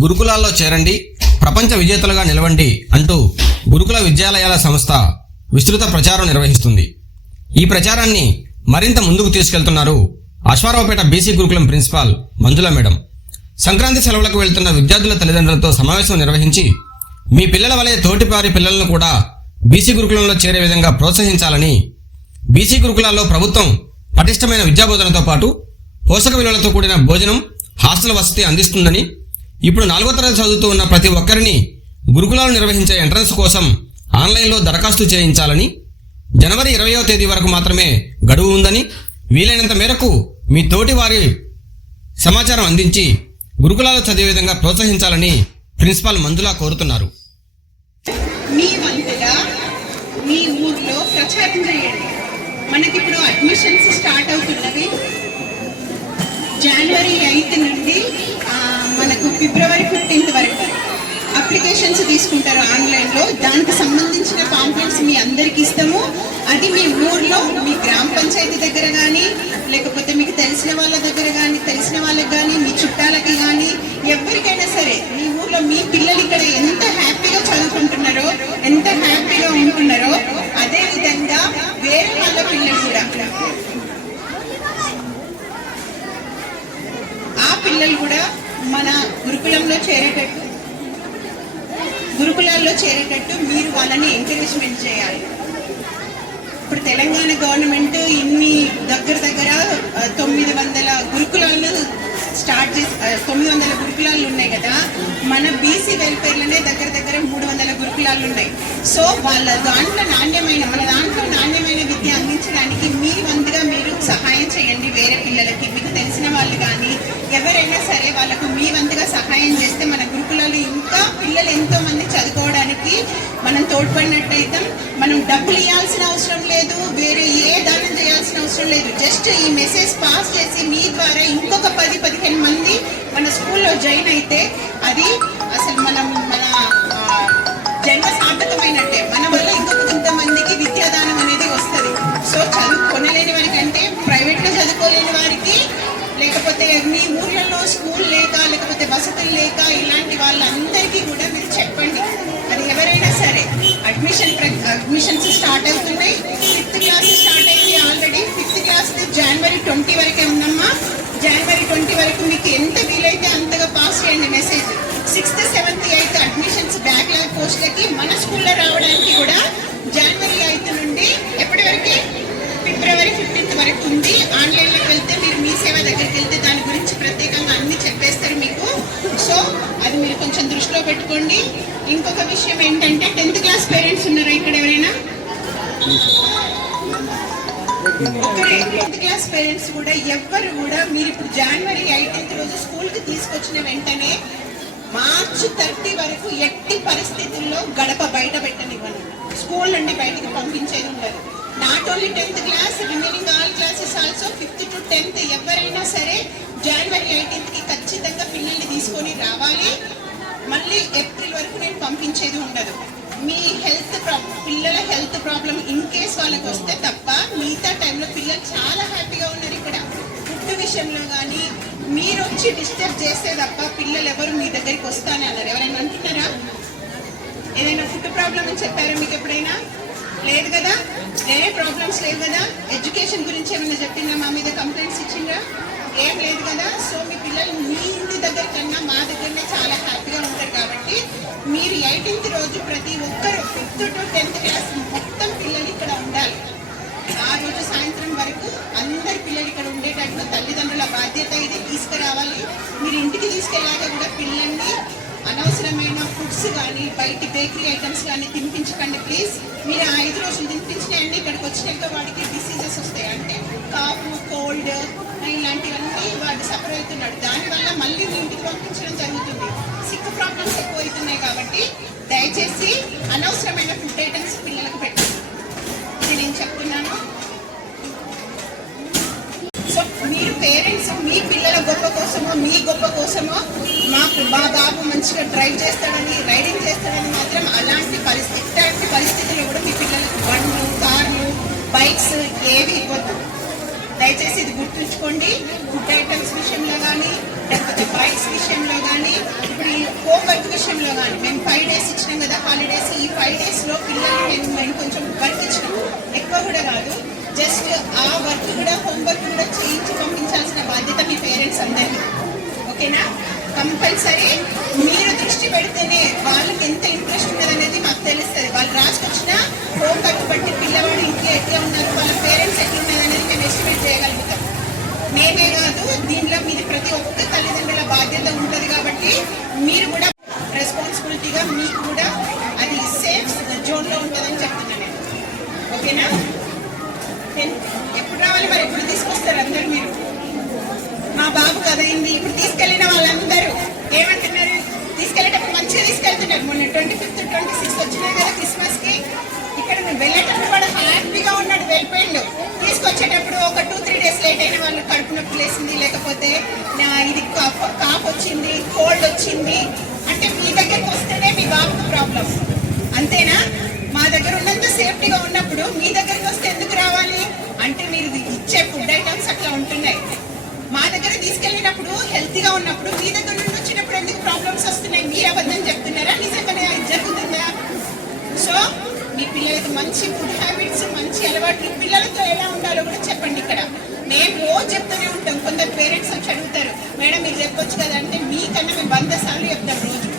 గురుకులాల్లో చేరండి, ప్రపంచ విజేతలుగా నిలవండి అంటూ గురుకుల విద్యాలయాల సంస్థ విస్తృత ప్రచారం నిర్వహిస్తుంది. ఈ ప్రచారాన్ని మరింత ముందుకు తీసుకెళ్తున్నారు అశ్వారావుపేట బీసీ గురుకులం ప్రిన్సిపాల్ మంజుల మేడం. సంక్రాంతి సెలవులకు వెళ్తున్న విద్యార్థుల తల్లిదండ్రులతో సమావేశం నిర్వహించి మీ పిల్లల వలె తోటివారి పిల్లలను కూడా బీసీ గురుకులంలో చేరే విధంగా ప్రోత్సహించాలని, బీసీ గురుకులాల్లో ప్రభుత్వం పటిష్టమైన విద్యాబోధనతో పాటు పోషక విలువలతో కూడిన భోజనం, హాస్టల్ వసతి అందిస్తుందని, ఇప్పుడు 4వ తరగతి చదువుతూ ఉన్న ప్రతి ఒక్కరిని గురుకులాలు నిర్వహించే ఎంట్రన్స్ కోసం ఆన్లైన్లో దరఖాస్తు చేయించాలని, జనవరి 20వ తేదీ వరకు మాత్రమే గడువు ఉందని, వీలైనంత మేరకు మీ తోటి వారి సమాచారం అందించి గురుకులాలు చదివే విధంగా ప్రోత్సహించాలని ప్రిన్సిపాల్ మంజుల కోరుతున్నారు. మీ వంతుగా మీ ఊర్లో ప్రచారం చేయండి. మనకిప్పుడు అడ్మిషన్స్ స్టార్ట్ అవుతున్నవి. జనవరి 8 నుండి మనకు ఫిబ్రవరి 15 వరకు అప్లికేషన్స్ తీసుకుంటారు ఆన్లైన్లో. దానికి సంబంధించిన పాంప్లెట్స్ మీ అందరికి ఇస్తాము. అది మీ ఊర్లో మీ గ్రామ పంచాయతీ దగ్గర కానీ, లేకపోతే మీకు తెలిసిన వాళ్ళ దగ్గర కానీ, తెలిసిన వాళ్ళకి కానీ, మీ చుట్టాలకి కానీ, ఎవరికైనా సరే మీ ఊర్లో మీ పిల్లలు ఇక్కడ ఎంత హ్యాపీగా చదువుకుంటున్నారో, ఎంత హ్యాపీగా ఉంటున్నారో, అదే విధంగా వేరే వాళ్ళ పిల్లలు కూడా ఆ పిల్లలు కూడా మన గురుకులాల్లో చేరేటట్టు మీరు వాళ్ళని ఎంకరేజ్మెంట్ చేయాలి. ఇప్పుడు తెలంగాణ గవర్నమెంట్ ఇన్ని దగ్గర 900 గురుకులాలను స్టార్ట్ చేసి 900 గురుకులాలు ఉన్నాయి కదా. మన బీసీ వెల్ఫేర్లోనే దగ్గర 300 గురుకులాలు ఉన్నాయి. సో వాళ్ళ దాంట్లో నాణ్యమైన విద్య అందించడానికి మీ వంతుగా మీరు సహాయం చేయండి. వేరే పిల్లలకి మీకు తెలిసిన వాళ్ళు కానీ ఎవరైనా సరే వాళ్ళకు మీ వంతుగా సహాయం చేస్తే మన గురుకులాలు ఇంకా పిల్లలు ఎంతో మంది చదువుకోవడానికి మనం తోడ్పడినట్టయితే మనం డబ్బులు ఇవ్వాల్సిన అవసరం లేదు, వేరే ఏ దానం చేయాల్సిన అవసరం లేదు. జస్ట్ ఈ మెసేజ్ పాస్ చేసి మీ ద్వారా ఇంకొక 10-15 మంది మన స్కూల్లో జాయిన్ అయితే అది అసలు మన జన్మ సార్థకమైనట్టే. మన వల్ల ఇంకొక కొంతమందికి విద్యాదానం అనేది వస్తుంది. సో కొనలేని వారికంటే ప్రైవేట్గా చదువుకోలేని వారికి, లేకపోతే మీ ఊర్లలో స్కూల్ లేకపోతే వసతులు లేక ఇలాంటి వాళ్ళందరికీ కూడా మీరు చెప్పండి. అది ఎవరైనా సరే. అడ్మిషన్స్ స్టార్ట్ అవుతున్నాయి. 5th క్లాస్ స్టార్ట్ అయింది ఆల్రెడీ. 5th క్లాస్ జనవరి 20 వరకే ఉందమ్మా. జనవరి 20 వరకు మీకు ఎంత వీలైతే అంతగా పాస్ చేయండి message. 6th, 7th, 8th admissions backlog పోస్టులకి మన స్కూల్లో రావడానికి కూడా జనవరి 8 నుండి ఎప్పటి వరకు ఫిబ్రవరి 15 వరకు ఉంది. ఆన్లైన్లోకి వెళ్తే మీరు మీ సేవ దగ్గరికి వెళ్తే దాని గురించి ప్రత్యేకంగా అన్ని చెప్పేస్తారు మీకు. సో అది మీరు కొంచెం దృష్టిలో పెట్టుకోండి. ఇంకొక విషయం ఏంటంటే 10th క్లాస్ పేరెంట్స్ ఉన్నారా ఇక్కడ ఎవరైనా? 10th క్లాస్ పేరెంట్స్ కూడా ఎవ్వరు కూడా మీరు ఇప్పుడు జనవరి 18th రోజు స్కూల్కి తీసుకొచ్చిన వెంటనే మార్చి 30 వరకు ఎట్టి పరిస్థితుల్లో గడప బయట పెట్టనివ్వండి. స్కూల్ నుండి బయటకు పంపించేది ఉండదు. Not only 10th class, remaining all classes also 5th to 10th ఎవరైనా సరే జనవరి 18కి ఖచ్చితంగా పిల్లల్ని తీసుకొని రావాలి. మళ్ళీ ఏప్రిల్ వరకు నేను పంపించేది ఉండదు. మీ పిల్లల హెల్త్ ప్రాబ్లం ఇన్ కేస్ వాళ్ళకి వస్తే తప్ప మిగతా టైంలో పిల్లలు చాలా హ్యాపీగా ఉన్నారు. ఇక్కడ ఫుడ్ విషయంలో కానీ మీరు వచ్చి డిస్టర్బ్ చేస్తే తప్ప పిల్లలు ఎవరు మీ దగ్గరికి వస్తానే అన్నారు. ఎవరైనా అంటున్నారా? ఏదైనా ఫుడ్ ప్రాబ్లం అని చెప్పారా మీకు ఎప్పుడైనా? లేదు కదా. వేరే ప్రాబ్లమ్స్ లేవు కదా. ఎడ్యుకేషన్ గురించి ఏమైనా చెప్పిందా? మా మీద కంప్లైంట్స్ ఇచ్చిండ్రా? ఏం లేదు కదా. సో మీ పిల్లలు మీ ఇంటి దగ్గర కన్నా మా దగ్గరనే చాలా హ్యాపీగా ఉంటారు. కాబట్టి మీరు 18th రోజు ప్రతి ఒక్కరు 5th to 10th క్లాస్ మొత్తం పిల్లలు ఇక్కడ ఉండాలి. ఆ రోజు సాయంత్రం వరకు అందరి పిల్లలు ఇక్కడ ఉండేటట్లు తల్లిదండ్రుల బాధ్యత ఇది. తీసుకురావాలి. మీరు ఇంటికి తీసుకెళ్ళాక కూడా పిల్లల్ని అనవసరమైన ఫుడ్స్ కానీ బయటి బేకరీ ఐటమ్స్ కానీ తినిపించకండి ప్లీజ్. మీరు ఆ 5 రోజులు తినిపించినవన్నీ ఇక్కడికి వచ్చినాక వాడికి డిసీజెస్ వస్తాయి. అంటే కాఫ్, కోల్డ్ ఇలాంటివన్నీ వాడు సఫర్ అవుతున్నాడు. దానివల్ల మళ్ళీ మీ ఇంటికి పంపించడం జరుగుతుంది. సిక్ ప్రాబ్లమ్స్ ఎక్కువ అవుతున్నాయి. కాబట్టి దయచేసి అనవసరమైన ఫుడ్ ఐటమ్స్ పిల్లలకు పెట్టండి. ఇది నేను చెప్తున్నాను. సో మీరు పేరెంట్స్ మీ పిల్లల గొప్ప కోసమో మీ గొప్ప కోసమో మా బాబు మంచిగా డ్రైవ్ చేస్తాడని, రైడింగ్ చేస్తాడని మాత్రం ఇలాంటి పరిస్థితుల్లో కూడా మీ పిల్లలకు బండ్లు, కార్లు, బైక్స్ ఏవి ఇవ్వద్దు. దయచేసి ఇది గుర్తుంచుకోండి. ఫుడ్ ఐటమ్స్ విషయంలో కానీ, లేకపోతే బైక్స్ విషయంలో కానీ, ఇప్పుడు విషయంలో కానీ మేము 5 days ఇచ్చినాం కదా హాలిడేస్, ఈ 5 days లో పిల్లల్ని మేము కొంచెం వర్క్ ఇచ్చినాం, ఎక్కువ కూడా కాదు, జస్ట్ ఆ వర్క్ కూడా హోంవర్క్ కూడా చేయించి పంపించాల్సిన బాధ్యత మీ పేరెంట్స్ అందరికీ. ఓకేనా? కంపల్సరీ మీరు దృష్టి పెడితేనే వాళ్ళకి ఎంత ఇంట్రెస్ట్ ఉన్నదనేది మాకు తెలుస్తుంది. వాళ్ళు రాసుకొచ్చిన హోంవర్క్ బట్టి పిల్లవాడు ఇంట్లో ఎట్లా ఉన్నారు, వాళ్ళ పేరెంట్స్ ఎట్లా ఉన్నది అనేది మేము ఎస్టిమేట్ చేయగలుగుతాం. మేమే కాదు, దీనిలో మీది ప్రతి ఒక్క తల్లిదండ్రుల బాధ్యత ఉంటుంది. కాబట్టి మీరు కూడా రెస్పాన్సిబిలిటీగా మీకు కూడా అది సేఫ్ జోన్లో ఉంటుందని చెప్తున్నాను నేను. ఓకేనా? ఎప్పుడు రావాలి మరి, ఎప్పుడు తీసుకొస్తారు అందరు? మీరు మా బాబు కదైంది ఇప్పుడు తీసుకెళ్లిన వాళ్ళందరూ ఏమంటున్నారు, తీసుకెళ్లేటప్పుడు మంచిగా తీసుకెళ్తున్నారు. మొన్న 25th 26th వచ్చినాయి కదా క్రిస్మస్ కి, ఇక్కడ మేము వెళ్ళేటప్పుడు కూడా హ్యాపీగా ఉన్నాడు, వెళ్ళిపోయిండు. తీసుకొచ్చేటప్పుడు ఒక 2-3 days లేట్ అయిన వాళ్ళు కడుపు నొప్పి లేసింది, లేకపోతే ఇది కాఫ్ వచ్చింది, కోల్డ్ వచ్చింది అంటే మీ దగ్గరకు వస్తేనే మీ బాబుకు ప్రాబ్లం. అంతేనా? మా దగ్గర ఉన్నంత సేఫ్టీగా ఉన్నప్పుడు మీ దగ్గరికి వస్తే ఎందుకు రావాలి అంటే మీరు ఇచ్చే ఫుడ్ ఐటమ్స్ అట్లా ఉంటున్నాయి. మా దగ్గర తీసుకెళ్ళినప్పుడు హెల్తీగా ఉన్నప్పుడు మీ దగ్గర నుండి వచ్చినప్పుడు ఎందుకు ప్రాబ్లమ్స్ వస్తున్నాయి? మీరు అబద్ధం చెప్తున్నారా, నిజంగానే జరుగుతుందా? సో మీ పిల్లలకి మంచి ఫుడ్ హ్యాబిట్స్, మంచి అలవాట్లు, పిల్లలతో ఎలా ఉండాలో కూడా చెప్పండి. ఇక్కడ మేము రోజు చెప్తూనే ఉంటాం. కొందరు పేరెంట్స్ వచ్చి అడుగుతారు, మేడం మీరు చెప్పొచ్చు కదా అంటే, మీకన్నా మేము 100 సార్లు చెప్తాం. రోజు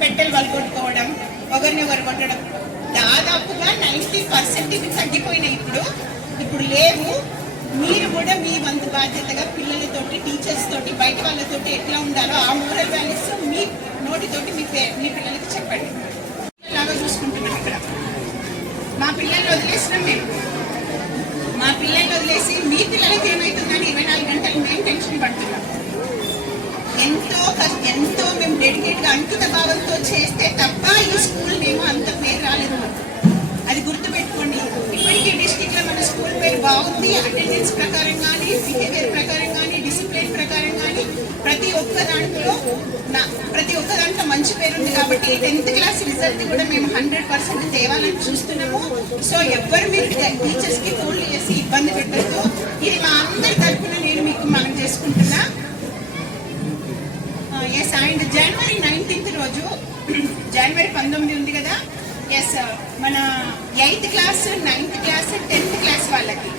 పెట్టెలు వాళ్ళు కొట్టుకోవడం, ఒకరిని కొట్టడం, దాదాపుగా 90% ఇవి తగ్గిపోయినాయి. ఇప్పుడు లేవు. మీరు కూడా మీ వంతు బాధ్యతగా పిల్లలతోటి, టీచర్స్ తోటి, బయట వాళ్ళతోటి ఎట్లా ఉండాలో ఆ మోరల్ వాల్యూస్ మీ నోటితోటి మీ పిల్లలకి చెప్పండి. లాగా చూసుకుంటున్నాం ఇక్కడ. మా పిల్లల్ని వదిలేసినాం మేము. మా పిల్లల్ని వదిలేసి మీ పిల్లలకి ఏమవుతుందని 24 గంటలు మేము టెన్షన్ పడుతున్నాం. ఎంతో మేము డెడికేట్గా అంకిత భావంతో చేస్తే తప్ప ఈ స్కూల్ మేము అంత పేరు రాలేదు. అది గుర్తుపెట్టుకోండి. ఇప్పటికీ డిస్ట్రిక్ట్లో మన స్కూల్ పేరు బాగుంది. అటెండెన్స్ ప్రకారం కానీ, బిహేవియర్ ప్రకారం కానీ, డిసిప్లిన్ ప్రకారం కానీ ప్రతి ఒక్క దాంట్లో మంచి పేరు ఉంది. కాబట్టి 10th క్లాస్ రిజల్ట్ కూడా మేము 100% తేవాలని చూస్తున్నాము. సో ఎవ్వరు మీరు టీచర్స్కి ఫోన్లు చేసి ఇబ్బంది పెట్టద్దు. ఇది మా అందరి తరఫున నేను మీకు మనం చేసుకుంటున్నా. ఎస్, అండ్ జనవరి 19th రోజు, జనవరి 19 ఉంది కదా, ఎస్, మన 8th class, 9th class, 10th class వాళ్ళకి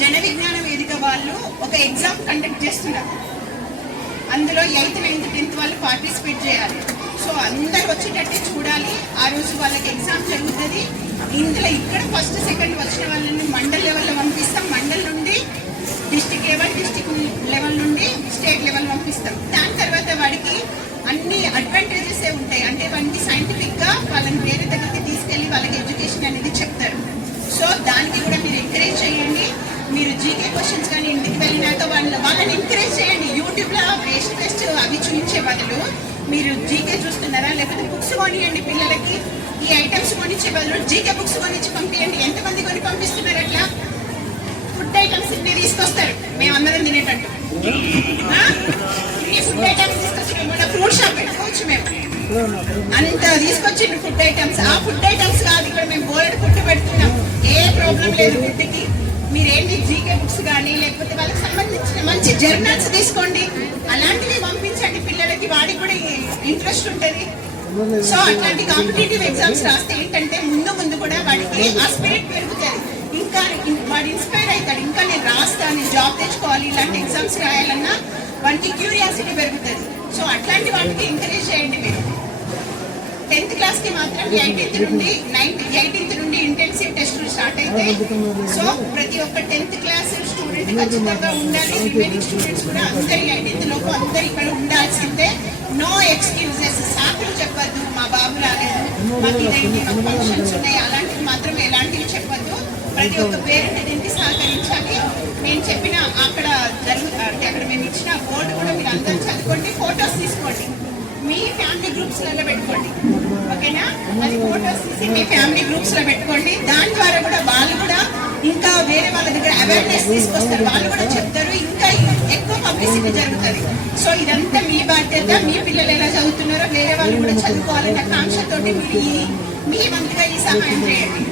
జన విజ్ఞాన వేదిక వాళ్ళు ఒక ఎగ్జామ్ కండక్ట్ చేస్తున్నారు. అందులో 8th, 9th, 10th వాళ్ళు పార్టిసిపేట్ చేయాలి. సో అందరు వచ్చేటట్టే చూడాలి. ఆ రోజు వాళ్ళకి ఎగ్జామ్ జరుగుతుంది. ఇందులో ఇక్కడ ఫస్ట్ సెకండ్ వచ్చిన వాళ్ళని మండల్ లెవెల్లో పంపిస్తాం. మండల్ నుండి డిస్టిక్ లెవెల్ నుండి స్టేట్ లెవెల్ పంపిస్తాం. దాని తర్వాత వాడికి అన్ని అడ్వాంటేజెస్ ఉంటాయి. అంటే వాడికి సైంటిఫిక్గా వాళ్ళని వేరే దగ్గరికి తీసుకెళ్ళి వాళ్ళకి ఎడ్యుకేషన్ అనేది చెప్తారు. సో దానికి కూడా మీరు ఎంకరేజ్ చేయండి. మీరు జీకే క్వశ్చన్స్ కానీ ఇంటికి వెళ్ళినాక వాళ్ళని ఎంకరేజ్ చేయండి. యూట్యూబ్లో టెస్ట్ అవి చూపించే బదులు మీరు జీకే చూస్తున్నారా, లేకపోతే బుక్స్ కొనియండి పిల్లలకి. ఈ ఐటమ్స్ కొనిచ్చే బదులు జీకే బుక్స్ కొనిచ్చి పంపించండి. ఎంతమంది కొని పంపిస్తున్నారు అట్లా? ఫుడ్ ఐటమ్స్ ఇన్ని తీసుకొస్తారు మేమందరం తినేటట్టు. ఇన్ని ఫుడ్ ఐటమ్స్ తీసుకొచ్చి మొన్న ఫ్రూట్ షాప్ పెట్టుకోవచ్చు మేము. అంత తీసుకొచ్చిండు ఫుడ్ ఐటమ్స్. ఆ ఫుడ్ ఐటమ్స్ కాదు, ఇక్కడ మేము బోర్డు ఫుడ్ పెడుతున్నాం. ఏ ప్రాబ్లం లేదు ఫుడ్కి. మీరేంటి జీకే బుక్స్ కానీ, లేకపోతే వాళ్ళకి సంబంధించిన మంచి జర్నల్స్ తీసుకోండి. అలాంటివి పంపించండి పిల్లలకి. వాడికి కూడా ఇంట్రెస్ట్ ఉంటుంది. సో అట్లాంటి కాంపిటేటివ్ ఎగ్జామ్స్ రాస్తే ఏంటంటే ముందు కూడా వాడికి ఆ స్పిరిట్ పెరుగుతుంది. ఇంకా వాడు ఇన్స్పైర్ అవుతాడు. ఇంకా నేను రాస్తాను, నేను జాబ్ తెచ్చుకోవాలి, ఇలాంటి ఎగ్జామ్స్ రాయాలన్నా వాడికి క్యూరియాసిటీ పెరుగుతుంది. సో అట్లాంటి వాటికి ఎంకరేజ్ చేయండి మీరు. 10th క్లాస్కి మాత్రం 18th నుండి ఇంటెన్సివ్ టెస్టులు స్టార్ట్ అవుతాయి. సో ప్రతి ఒక్క 10th క్లాస్ స్టూడెంట్ ఖచ్చితంగా ఉండాలి. రిమైనింగ్ స్టూడెంట్స్ కూడా అందరి 18th లోపు అందరు ఇక్కడ ఉండాల్సిందే. No excuses. సాకులు చెప్పద్దు, మా బాబు రాలేదు, మాకు ఇదైంది, మాకు ఫంక్షన్స్ ఉన్నాయి, అలాంటివి మాత్రం ఎలాంటివి చెప్పద్దు. ప్రతి ఒక్క పేరెంట్ దీనికి సహకరించాలి. నేను చెప్పిన అక్కడ అంటే అక్కడ మేము ఇచ్చిన బోర్డు కూడా మీరు అందరూ చదువుకోండి, ఫొటోస్ తీసుకోండి, మీ ఫ్యామిలీ గ్రూప్స్లలో పెట్టుకోండి. ఓకేనా? అది ఫొటోస్ తీసి మీ ఫ్యామిలీ గ్రూప్స్లో పెట్టుకోండి. దాని ద్వారా కూడా వాళ్ళు కూడా ఇంకా వేరే వాళ్ళ దగ్గర అవేర్నెస్ తీసుకొస్తారు. వాళ్ళు కూడా చెప్తారు, ఇంకా ఎక్కువ పబ్లిసిటీ జరుగుతుంది. సో ఇదంతా మీ బాధ్యత. మీ పిల్లలు ఎలా చదువుతున్నారో వేరే వాళ్ళు కూడా చదువుకోవాలన్న కాంక్షతోటి మీరు మీ వంతుగా ఈ సహాయం చేయండి.